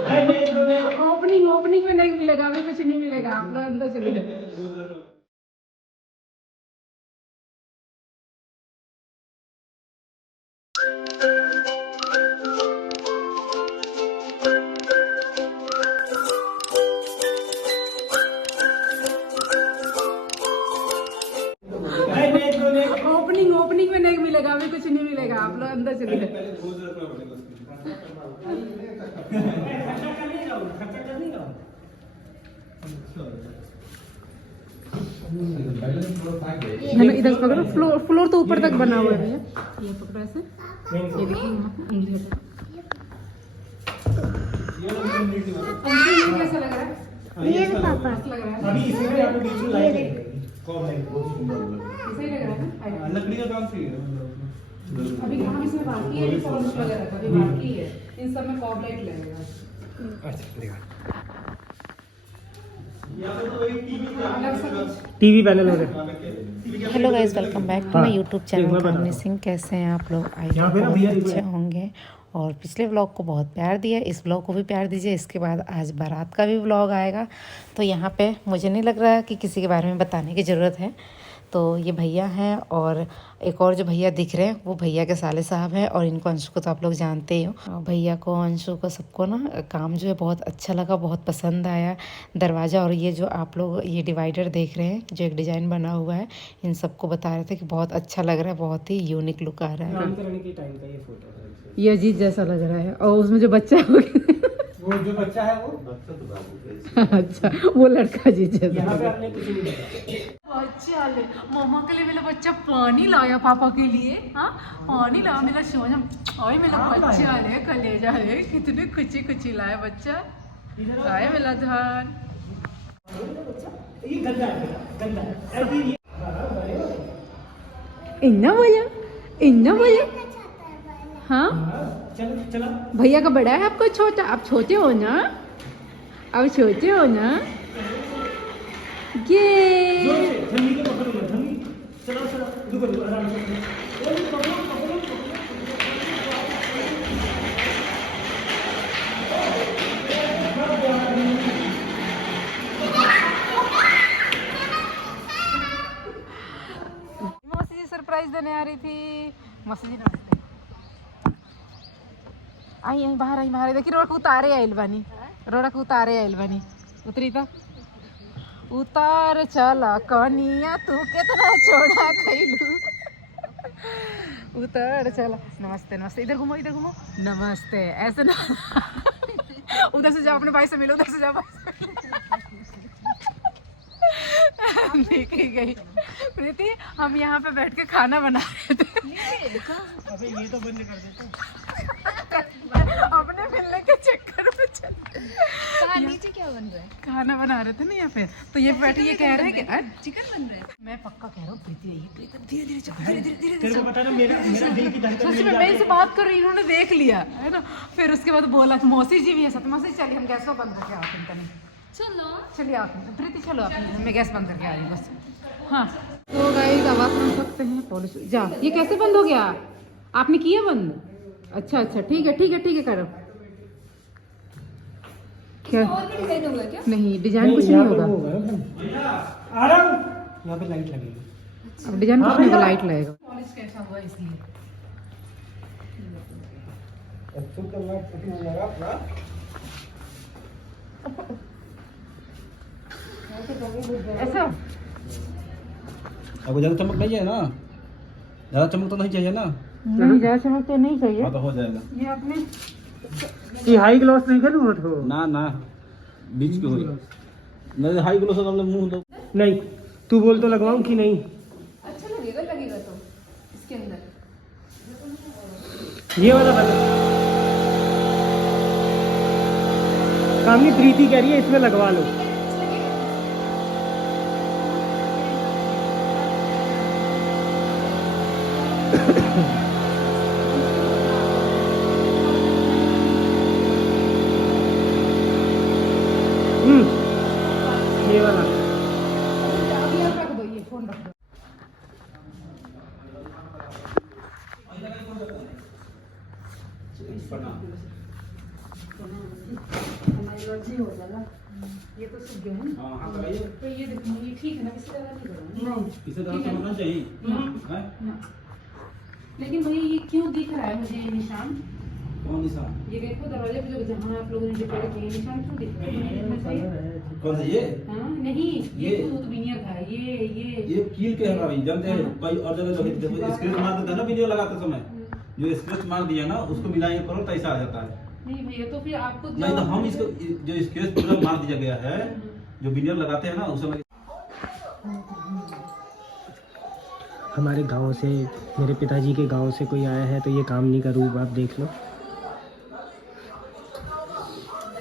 Opening opening में नहीं मिलेगा, अभी कुछ नहीं मिलेगा, आप लोग अंदर चले जाओ। ओपनिंग ओपनिंग में नहीं मिलेगा, अभी कुछ नहीं मिलेगा, आप लोग अंदर चले जाओ। इधर पकड़ो, फ्लोर फ्लोर तो ऊपर तक बना हुआ है भैया, ये पकड़ो ऐसे, ये देखिए उंगली हटा। कैसा लग रहा है ये पापा? लग रहा है अभी इसी में आपको बीच में लाइट है, कॉम लाइट बहुत सुंदर लग रहा है, सही लग रहा है ना? लकड़ी का काम सही है। अभी काम इसमें बाकी है, फॉर्म्स वगैरह का भी बाकी है, इन सब में कॉम लाइट लगेगा। अच्छा देखा टीवी पैनल हो रहा है। Hello guys, welcome back to my YouTube channel Kamini Singh. कैसे हैं आप लोग? आई होप बहुत अच्छे होंगे और पिछले व्लॉग को बहुत प्यार दिया, इस व्लॉग को भी प्यार दीजिए। इसके बाद आज बारात का भी व्लॉग आएगा, तो यहाँ पे मुझे नहीं लग रहा कि किसी के बारे में बताने की ज़रूरत है। तो ये भैया हैं और एक और जो भैया दिख रहे हैं वो भैया के साले साहब हैं, और इनको अंशु को तो आप लोग जानते ही हो। भैया को अंशु को सबको ना काम जो है बहुत अच्छा लगा, बहुत पसंद आया दरवाज़ा। और ये जो आप लोग ये डिवाइडर देख रहे हैं जो एक डिज़ाइन बना हुआ है, इन सबको बता रहे थे कि बहुत अच्छा लग रहा है, बहुत ही यूनिक लुक आ रहा है। काम करने के टाइम का ये फोटो है, ये अजीत जैसा लग रहा है, और उसमें जो बच्चा है वो जो बच्चा है वो बच्चा तो बाबू अच्छा वो लड़का अजीत जैसा। यहाँ पे आपने कुछ नहीं बताया। बच्चा ले मम्मा के लिए मेरा बच्चा पानी लाया, पापा के लिए हाँ पानी लाया मेरा सोना, और मेरा बच्चा ले कलेजा ले, कितने कुची कुची लाया बच्चा, आए मेरा धन। ये गंदा है, गंदा है। इन्ना भैया हाँ चलो चलो भैया का बड़ा है, आपको छोटा, आप छोटे हो ना, अब छोटे हो ना। ये ठंडी के पकड़ो, ठंडी चलो चलो रुको आराम से मौसी जी सरप्राइज देने आ रही थी। मौसी जी नमस्ते, आई आई बाहर, आई बाहर, देखिए रोड को उतारे आइल बानी, रोड को उतारे आइल बानी, उतरी तो उतार चला कनिया तू कितना छोड़ा खैलू, उतार चला। नमस्ते नमस्ते, इधर घूमो इधर घूमो, नमस्ते ऐसे ना उधर से जाओ, अपने भाई से मिलो, उधर से जाओ भाई से देखी गई प्रीति, हम यहाँ पे बैठ के खाना बना रहे थे। अबे ये तो बंद कर देते अपने मिलने के चक्कर में नीचे क्या बन रहा है? खाना बना रहे थे ना यहाँ पे, तो ये बैठे ये कह रहे हैं कि चिकन बन रहा है। मैं पक्का कह रहा हूँ प्रीति यही, प्रीति धीरे धीरे चलो, धीरे धीरे धीरे तेरे को पता ना मेरा दिल की धड़कन सच में मैं इनसे बात कर रही, इन्होंने देख लिया है ना, फिर उसके बाद बोला कि मौसी जी भी है साथ, मौसी चलिए हम गैस बंद करके आते हैं तनी, चलो चलिए आप प्रीति चलो आप, मैं गैस बंद करके आ रही हूँ बस। हाँ तो गाइस आवाज़ सुन सकते हैं, पॉलिश जा, ये कैसे बंद हो गया? आपने किया बंद? अच्छा अच्छा ठीक है ठीक है ठीक है, करो क्या? और भी डिजाइन होगा क्या? नहीं डिजाइन कुछ नहीं होगा, आराम यहाँ पे लाइट लगेगी। अब डिजाइन कुछ नहीं होगा, लाइट लगेगा। पॉलिश कैसा हुआ इसलिए ऐसा अब ज़्यादा चमक नहीं है ना, ज़्यादा चमक तो नहीं चाहिए ना, नहीं ज़्यादा चमक तो नहीं चाहिए। हाँ तो हो जाएगा। ये आपने ये हाई ग्लॉस नहीं करूँ तो ना ना बीच के हो, नहीं हाई ग्लो से हमने मुंह दो। नहीं तू बोल तो लगवाऊं कि नहीं? अच्छा लगेगा, लगेगा तो इसके अंदर ये वाला बना कामनी, प्रीति कह रही है इसमें लगवा लो। ये वाला अभी आप रख दो, ये फोन रख दो। एलर्जी हो जाला। ये तो सूख गया है ना। हाँ हाँ लगाइए। तो ये देखो ये ठीक है ना, किसी तरह नहीं करना। नहीं इसे ज़्यादा चमकना चाहिए हैं? ना। लेकिन भाई ये क्यों दिख रहा है मुझे ये निशान? कौन निशान? ये देखो दरवाजे पे जो जहाँ आप लोगों ने जो पेड़ किए निशान क्यों दिख रहा है? दिखना चाहिए। कौन सा ये? हाँ नहीं ये तो बिनिया था ये कील के है भाभी, जानते हैं कई और जगह जो देखो स्क्रेच मार देता है ना वीडियो लगाते समय, जो स्क्रेच मार दिया ना उसको मिलाएंगे करो तो ऐसा आ जाता है। नहीं भैया तो फिर आपको नहीं तो हम इसको जो स्क्रेच पूरा मार दिया गया है जो वीडियो लगाते हैं ना उस समय। हमारे गांव से, मेरे पिताजी के गांव से कोई आया है तो ये काम नहीं करूँ, आप देख लो।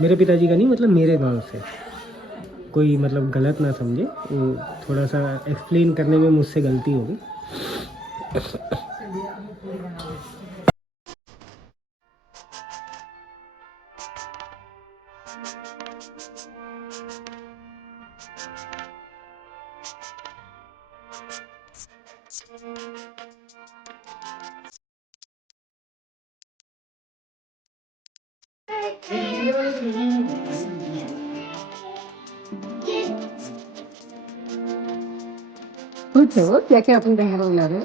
मेरे पिताजी का नहीं, मतलब मेरे गांव से कोई मतलब गलत ना समझे, वो थोड़ा सा एक्सप्लेन करने में मुझसे गलती होगी। पूछो क्या क्या अपने घर में लगे।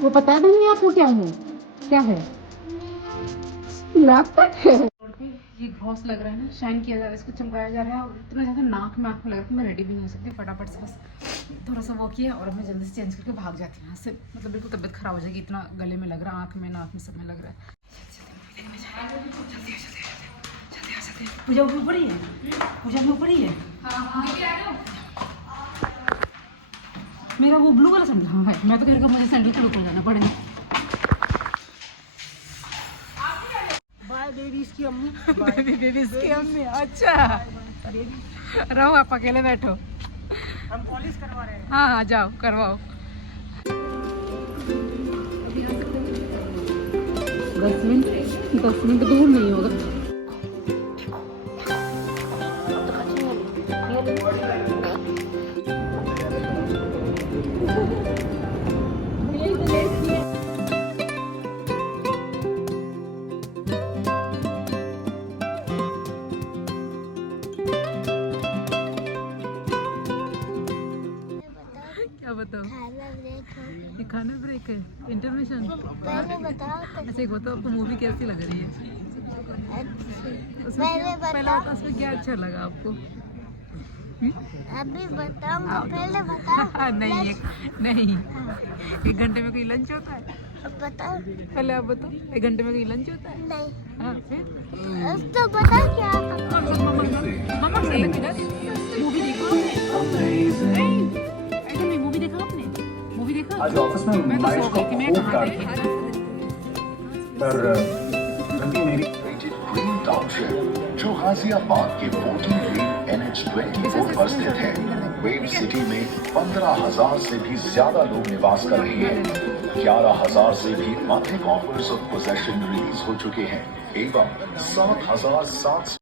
वो पता नहीं आपको क्या है? क्या है? लैपटॉप है। ये घोंस लग रहा है ना, शाइन किया जा रहा है, इसको चमकाया जा रहा है और इतना ज़्यादा नाक में आँख में लग रहा है कि मैं रेडी भी नहीं हो सकती। फटाफट से बस थोड़ा सा वो किया और अब मैं जल्दी से चेंज करके भाग जाती हूँ यहाँ से। मतलब बिल्कुल तबीयत खराब हो जाएगी, इतना गले में लग रहा है, आँख में नाक में सब में लग रहा है। पूजा ऊपर ही है, पूजा में ऊपर ही है। मेरा वो ब्लू वाला सैंडल हाँ है। मैं तो कह रही हूँ मुझे सैंडल को लेकर जाना पड़ेगा। बाय बेबीज की अम्मी। बेबीज की अम्मी। अच्छा रहो आप अकेले बैठो, हम पॉलिश करवा रहे हैं। हाँ हाँ जाओ करवाओ। 10 मिनट दूर नहीं होगा। क्या बताओ? ये खाना ब्रेक है, इंटरमिशन। अच्छा एक बताओ, आपको मूवी कैसी लग रही है? पहला बताओ उसमें क्या अच्छा लगा आपको? अभी बताऊंगा, पहले बताओ। नहीं नहीं, 1 घंटे में कोई लंच होता है? अब बताओ। पहले आप बताओ, 1 घंटे में कोई लंच होता है? नहीं। हाँ फिर? अब तो बता क्या। मम्मा से मूवी देखो आपने? मूवी देखा आपने? मूवी देखा? आज ऑफिस में मैं तो माइश सो को गई थी, मैं खूब कहाँ डांट गई? पर गलती मेरी ग्रीन टाउनशिप जो गाजियाबाद के 14 ग्रीन NH24 पर स्थित है। वेब सिटी में 15,000 से भी ज्यादा लोग निवास कर रहे हैं। 11,000 से भी अधिक ऑफर्स ऑफ पोजेशन रिलीज हो चुके हैं एवं 7,700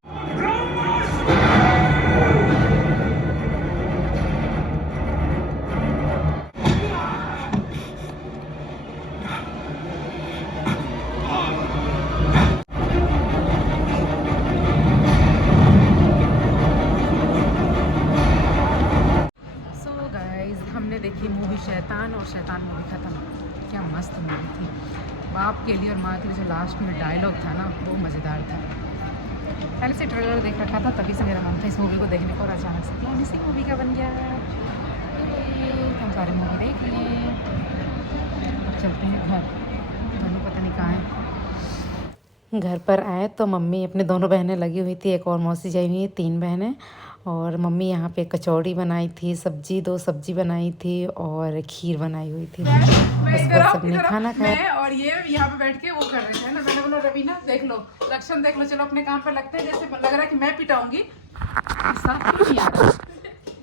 हमने देखी मूवी शैतान और शैतान मूवी ख़त्म। क्या मस्त मूवी थी। बाप के लिए और माँ के लिए जो लास्ट में डायलॉग था ना वो मज़ेदार था। पहले से ट्रेलर देख रखा था, तभी से मेरा मन था इस मूवी को देखने को और अचानक से प्लान इसी मूवी का बन गया। हम सारी मूवी देख लिए, अब चलते हैं घर। दोनों पता नहीं कहाँ हैं। घर पर आए तो मम्मी अपने दोनों बहनें लगी हुई थी, एक और मौसी जाई हुई है, 3 बहनें। और मम्मी यहाँ पे कचौड़ी बनाई थी, सब्जी 2 सब्जी बनाई थी और खीर बनाई हुई थी। बस सबने खाना खाया और ये यहाँ पे बैठ के वो कर रहे थे ना। मैंने बोला रवीना देख लो, लक्षण देख लो, चलो अपने काम पे लगते हैं। जैसे लग रहा है कि मैं पिटाऊंगी,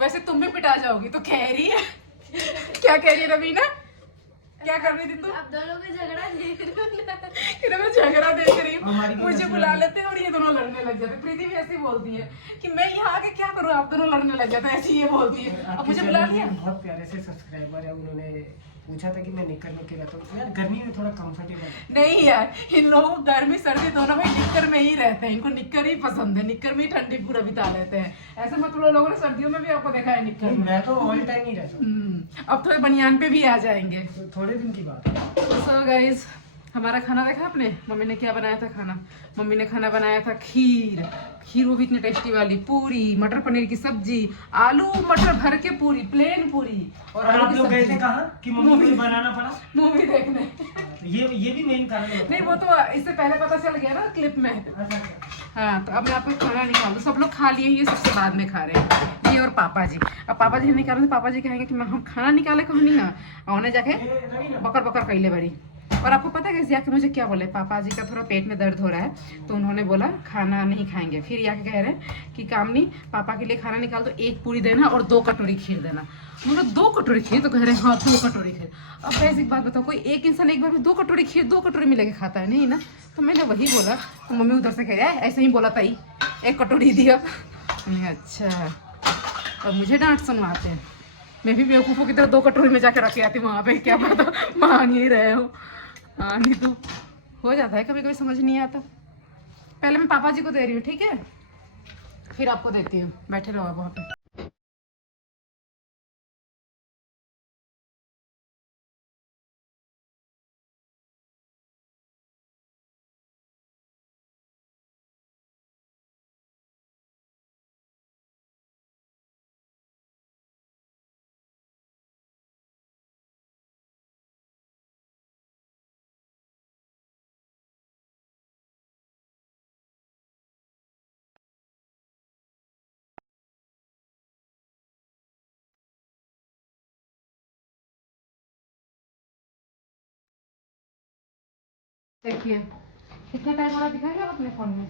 वैसे तुम भी पिटा जाओगी। तो कह रही है क्या कह रही है रवीना? क्या कर रही थी तुम? आप दोनों का झगड़ा देख रहे मैं झगड़ा देख रही हूँ, मुझे बुला लेते हैं और ये दोनों लड़ने लग जाते हैं। प्रीति भी ऐसी बोलती है कि मैं यहाँ आके क्या करूँ, आप दोनों लड़ने लग जाते हैं, ऐसी ये बोलती है। अब मुझे बुला लिया। बहुत प्यारे से सब्सक्राइबर है, उन्होंने पूछा था कि मैं निकर में के रहता हूँ यार, गर्मी में थोड़ा कंफर्टेबल। नहीं यार, इन लोगों को गर्मी सर्दी दोनों में निक्कर में ही रहते हैं, इनको निक्कर ही पसंद है, निक्कर में ही ठंडी पूरा बिता लेते हैं। ऐसे मतलब लोगों ने सर्दियों में भी आपको देखा है निक्कर में। मैं तो ऑल टाइम ही रहता हूँ। अब थोड़े बनियान पे भी आ जाएंगे। तो थोड़े दिन की बात है। सो गाइस, हमारा खाना देखा आपने, मम्मी ने क्या बनाया था खाना। मम्मी ने खाना बनाया था खीर, खीर वो भी इतनी टेस्टी वाली, पूरी, मटर पनीर की सब्जी, आलू मटर भर के पूरी, प्लेन पूरी। और आप लोग गए थे कहाँ कि मम्मी को बनाना पड़ा? मूवी देखने। ये भी मेन कारण है। नहीं, वो तो इससे पहले पता चल गया ना क्लिप में। हाँ, तो अब मैं आपको खाना निकालूँ। सब लोग खा लिए, ये सबसे बाद में खा रहे हैं, ये और पापा जी। अब पापा जी निकाल रहे, पापा जी कहेंगे कि हम खाना निकाले कहानी ना, उन्हें जाके बकर बकर कैले बड़ी। और आपको पता है कैसे जाके मुझे क्या बोले, पापा जी का थोड़ा पेट में दर्द हो रहा है, तो उन्होंने बोला खाना नहीं खाएंगे। फिर या कह रहे हैं कि कामनी पापा के लिए खाना निकाल दो, 1 पूरी देना और 2 कटोरी खीर देना। मतलब 2 कटोरी खीर, तो कह रहे हैं हाँ 2 कटोरी खीर। अब बेसिक बात बताओ, कोई एक इंसान एक बार में 2 कटोरी खीर 2 कटोरी में लेके खाता है? नहीं ना। तो मैंने वही बोला, तो मम्मी उधर से कह रहा है ऐसे ही बोला ताई, 1 कटोरी दिया। अच्छा, अब मुझे डांट सुनवाते हैं। मैं भी बेवकूफ़ों की तरह 2 कटोरी में जाकर रख आती वहाँ पे, क्या पता मांग ही रहे हो। हाँ, नहीं तो हो जाता है कभी कभी, समझ नहीं आता। पहले मैं पापा जी को दे रही हूँ, ठीक है, फिर आपको देती हूँ, बैठे रहो आप वहाँ पे। देखिए कितना टाइम हो रहा दिखाएंगे आप अपने फ़ोन में,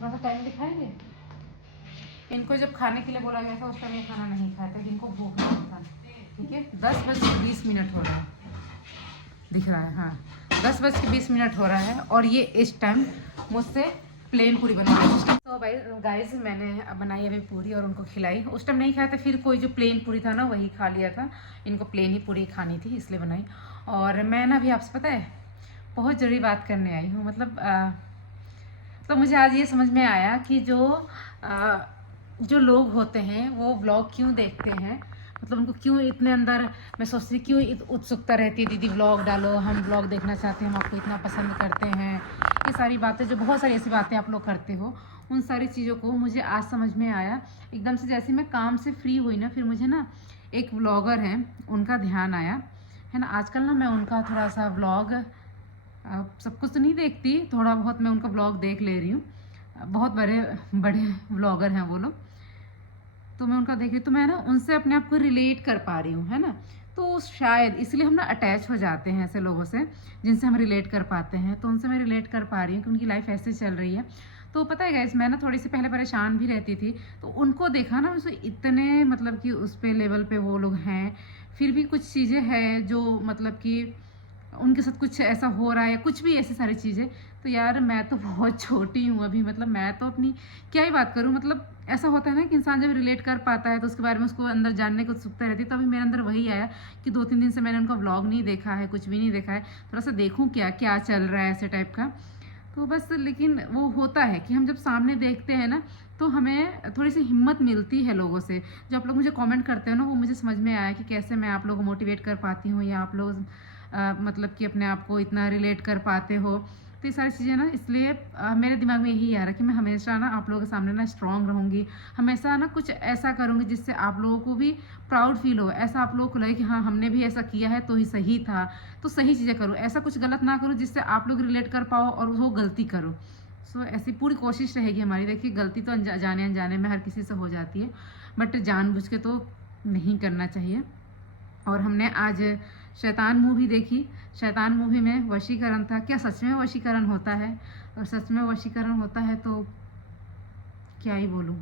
थोड़ा सा टाइम दिखाएंगे। इनको जब खाने के लिए बोला गया था उस टाइम ये खाना नहीं खाए थे, इनको भूख नहीं था। ठीक है, 10:20 हो रहा है, दिख रहा है, हाँ 10:20 हो रहा है, और ये इस टाइम मुझसे प्लेन पूरी बना रही है। तो भाई गाइस, मैंने बनाई अभी पूरी और उनको खिलाई। उस टाइम नहीं खाया था, फिर कोई जो प्लेन पूरी था ना वही खा लिया था। इनको प्लेन ही पूरी खानी थी, इसलिए बनाई। और मैं ना अभी आपसे पता है बहुत ज़रूरी बात करने आई हूँ। मतलब तो मुझे आज ये समझ में आया कि जो लोग होते हैं वो व्लॉग क्यों देखते हैं, मतलब उनको क्यों इतने अंदर, मैं सोचती क्यों उत्सुकता रहती है, दीदी व्लॉग डालो, हम व्लॉग देखना चाहते हैं, हम आपको इतना पसंद करते हैं। ये सारी बातें, जो बहुत सारी ऐसी बातें आप लोग करते हो, उन सारी चीज़ों को मुझे आज समझ में आया एकदम से। जैसे मैं काम से फ्री हुई ना, फिर मुझे ना एक व्लॉगर है उनका ध्यान आया है ना। आजकल ना मैं उनका थोड़ा सा व्लॉग, सब कुछ तो नहीं देखती, थोड़ा बहुत मैं उनका व्लॉग देख ले रही हूँ। बहुत बड़े व्लॉगर हैं वो लोग, तो मैं उनका देख रही हूँ, तो मैं ना उनसे अपने आप को रिलेट कर पा रही हूँ, है ना। तो शायद इसलिए हम ना अटैच हो जाते हैं ऐसे लोगों से जिनसे हम रिलेट कर पाते हैं। तो उनसे मैं रिलेट कर पा रही हूँ कि उनकी लाइफ ऐसे चल रही है। तो पता है गाइस, मैं ना थोड़ी सी पहले परेशान भी रहती थी, तो उनको देखा ना, उसे इतने मतलब कि उस पे लेवल पे वो लोग हैं, फिर भी कुछ चीज़ें हैं जो मतलब कि उनके साथ कुछ ऐसा हो रहा है, कुछ भी ऐसी सारी चीज़ें। तो यार मैं तो बहुत छोटी हूँ अभी, मतलब मैं तो अपनी क्या ही बात करूँ। मतलब ऐसा होता है ना कि इंसान जब रिलेट कर पाता है तो उसके बारे में उसको अंदर जानने को उत्सुकता रहती है। तो अभी मेरे अंदर वही आया कि 2-3 दिन से मैंने उनका व्लॉग नहीं देखा है, कुछ भी नहीं देखा है, थोड़ा सा देखूँ क्या क्या चल रहा है ऐसे टाइप का। तो बस, लेकिन वो होता है कि हम जब सामने देखते हैं ना तो हमें थोड़ी सी हिम्मत मिलती है लोगों से। जो आप लोग मुझे कमेंट करते हो ना, वो मुझे समझ में आया कि कैसे मैं आप लोगों को मोटिवेट कर पाती हूँ, या आप लोग मतलब कि अपने आप को इतना रिलेट कर पाते हो। तो ये सारी चीज़ें ना, इसलिए मेरे दिमाग में यही आ रहा है कि मैं हमेशा ना आप लोगों के सामने ना स्ट्रॉन्ग रहूँगी, हमेशा ना कुछ ऐसा करूँगी जिससे आप लोगों को भी प्राउड फील हो, ऐसा आप लोगों को लगे कि हाँ हमने भी ऐसा किया है तो ही सही था। तो सही चीज़ें करूँ, ऐसा कुछ गलत ना करूँ जिससे आप लोग रिलेट कर पाओ और वो गलती करो। सो ऐसी पूरी कोशिश रहेगी हमारी। देखिए, गलती तो जाने अनजाने में हर किसी से हो जाती है, बट जानबूझ के तो नहीं करना चाहिए। और हमने आज शैतान मूवी देखी। शैतान मूवी में वशीकरण था। क्या सच में वशीकरण होता है? और सच में वशीकरण होता है तो क्या ही बोलूँ,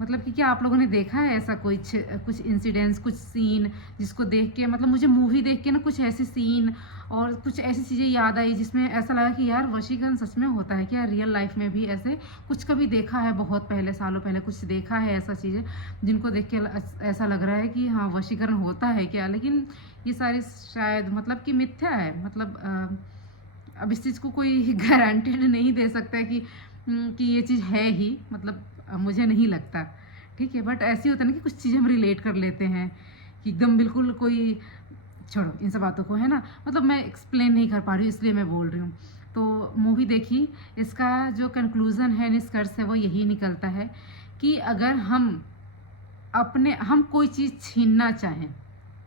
मतलब कि क्या आप लोगों ने देखा है ऐसा कुछ इंसिडेंट्स, कुछ सीन जिसको देख के, मतलब मुझे मूवी देख के ना कुछ ऐसे सीन और कुछ ऐसी चीज़ें याद आई जिसमें ऐसा लगा कि यार वशीकरण सच में होता है क्या, रियल लाइफ में भी ऐसे कुछ कभी देखा है, बहुत पहले सालों पहले कुछ देखा है ऐसा चीज़ें जिनको देख के ऐसा लग रहा है कि हाँ वशीकरण होता है क्या। लेकिन ये सारी शायद मतलब कि मिथ्या है, मतलब अब इस चीज़ को कोई गारंटेड नहीं दे सकता है कि ये चीज़ है ही, मतलब मुझे नहीं लगता, ठीक है। बट ऐसी होता है ना कि कुछ चीज़ें हम रिलेट कर लेते हैं कि एकदम बिल्कुल कोई, छोड़ो इन सब बातों को, है ना, मतलब मैं एक्सप्लेन नहीं कर पा रही हूँ इसलिए मैं बोल रही हूँ। तो मूवी देखी, इसका जो कंक्लूज़न है, निष्कर्ष है, वो यही निकलता है कि अगर हम कोई चीज़ छीनना चाहें,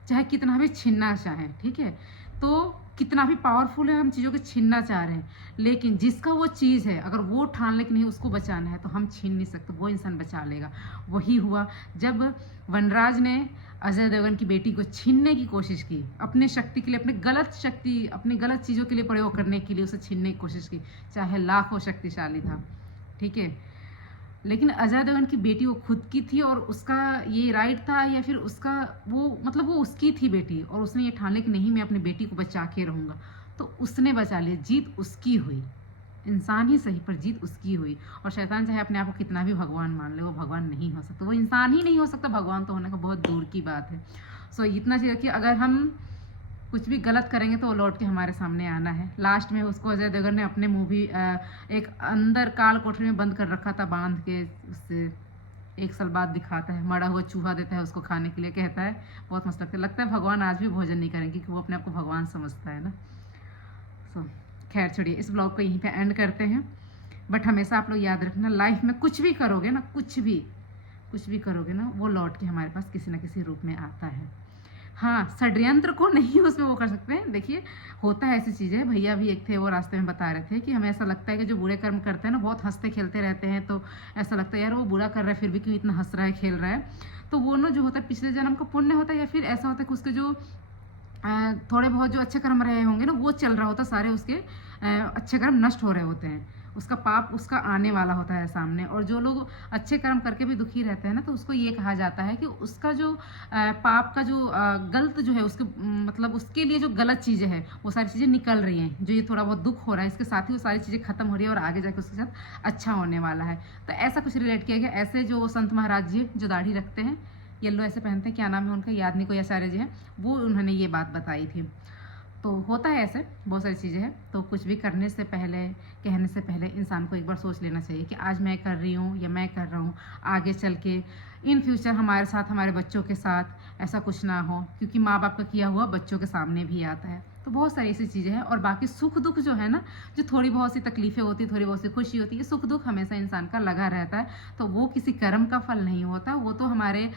चाहे कितना भी छीनना चाहें, ठीक है, तो कितना भी पावरफुल है हम चीज़ों को छीनना चाह रहे हैं, लेकिन जिसका वो चीज़ है अगर वो ठान ले कि नहीं उसको बचाना है तो हम छीन नहीं सकते, वो इंसान बचा लेगा। वही हुआ जब वनराज ने अजय देवगन की बेटी को छीनने की कोशिश की, अपने शक्ति के लिए, अपनी गलत चीज़ों के लिए प्रयोग करने के लिए उसे छीनने की कोशिश की, चाहे लाखों शक्तिशाली था, ठीक है। लेकिन अजय देवगन की बेटी वो खुद की थी और उसका ये राइट था या फिर उसका वो मतलब वो उसकी थी बेटी, और उसने ये ठान लिया कि नहीं मैं अपनी बेटी को बचा के रहूँगा, तो उसने बचा लिया, जीत उसकी हुई, इंसान ही सही पर जीत उसकी हुई। और शैतान चाहे अपने आप को कितना भी भगवान मान ले, वो भगवान नहीं हो सकता, वो इंसान ही नहीं हो सकता, भगवान तो होने का बहुत दूर की बात है। सो इतना चाहिए कि अगर हम कुछ भी गलत करेंगे तो वो लौट के हमारे सामने आना है। लास्ट में उसको अजय देवगन ने अपने मूवी एक अंदर काल कोठरी में बंद कर रखा था बांध के, उससे 1 साल बाद दिखाता है, मरा हुआ चूहा देता है उसको खाने के लिए, कहता है बहुत मस्त लगता है भगवान आज भी भोजन नहीं करेंगे क्योंकि वो अपने आप को भगवान समझता है ना। सो खैर छोड़िए, इस ब्लॉग को यहीं पे एंड करते हैं। बट हमेशा आप लोग याद रखना, लाइफ में कुछ भी करोगे ना, कुछ भी करोगे ना, वो लौट के हमारे पास किसी ना किसी रूप में आता है। हाँ, षड्यंत्र को नहीं उसमें वो कर सकते हैं। देखिए होता है ऐसी चीज़ें, भैया भी एक थे वो रास्ते में बता रहे थे कि हमें ऐसा लगता है कि जो बुरे कर्म करते हैं ना बहुत हंसते खेलते रहते हैं, तो ऐसा लगता है यार वो बुरा कर रहा है फिर भी क्यों इतना हंस रहा है, खेल रहा है। तो वो ना जो होता है पिछले जन्म का पुण्य होता है, या फिर ऐसा होता है कि उसके जो थोड़े बहुत जो अच्छे कर्म रहे होंगे ना वो चल रहा होता, सारे उसके अच्छे कर्म नष्ट हो रहे होते हैं, उसका पाप उसका आने वाला होता है सामने। और जो लोग अच्छे कर्म करके भी दुखी रहते हैं ना, तो उसको ये कहा जाता है कि उसका जो पाप का जो गलत जो है उसके मतलब उसके लिए जो गलत चीज़ें हैं वो सारी चीज़ें निकल रही हैं, जो ये थोड़ा बहुत दुख हो रहा है इसके साथ ही वो सारी चीज़ें खत्म हो रही है और आगे जाके उसके साथ अच्छा होने वाला है। तो ऐसा कुछ रिलेट किया गया। ऐसे जो संत महाराज जी जो दाढ़ी रखते हैं, येलो ऐसे पहनते हैं, क्या नाम है उनका याद नहीं, कोई आचार्य जी हैं, वो उन्होंने ये बात बताई थी। तो होता है ऐसे बहुत सारी चीज़ें हैं। तो कुछ भी करने से पहले, कहने से पहले इंसान को एक बार सोच लेना चाहिए कि आज मैं कर रही हूँ या मैं कर रहा हूँ, आगे चल के इन फ्यूचर हमारे साथ, हमारे बच्चों के साथ ऐसा कुछ ना हो, क्योंकि माँ बाप का किया हुआ बच्चों के सामने भी आता है। तो बहुत सारी ऐसी चीज़ें हैं। और बाकी सुख दुख जो है ना, जो थोड़ी बहुत सी तकलीफ़ें होती, थोड़ी बहुत सी खुशी होती है, सुख दुख हमेशा इंसान का लगा रहता है। तो वो किसी कर्म का फल नहीं होता, वो तो हमारे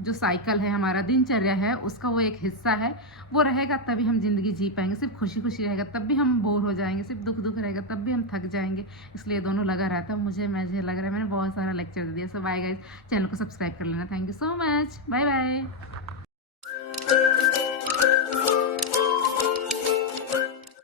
जो साइकिल है, हमारा दिनचर्या है, उसका वो एक हिस्सा है। वो रहेगा तभी हम जिंदगी जी पाएंगे। सिर्फ खुशी खुशी रहेगा तब भी हम बोर हो जाएंगे, सिर्फ दुख दुख रहेगा तब भी हम थक जाएंगे। इसलिए दोनों लगा रहता है। मुझे लग रहा है मैंने बहुत सारा लेक्चर दे दिया। सो बाय गाइस, चैनल को सब्सक्राइब कर लेना। Thank you so much, bye bye.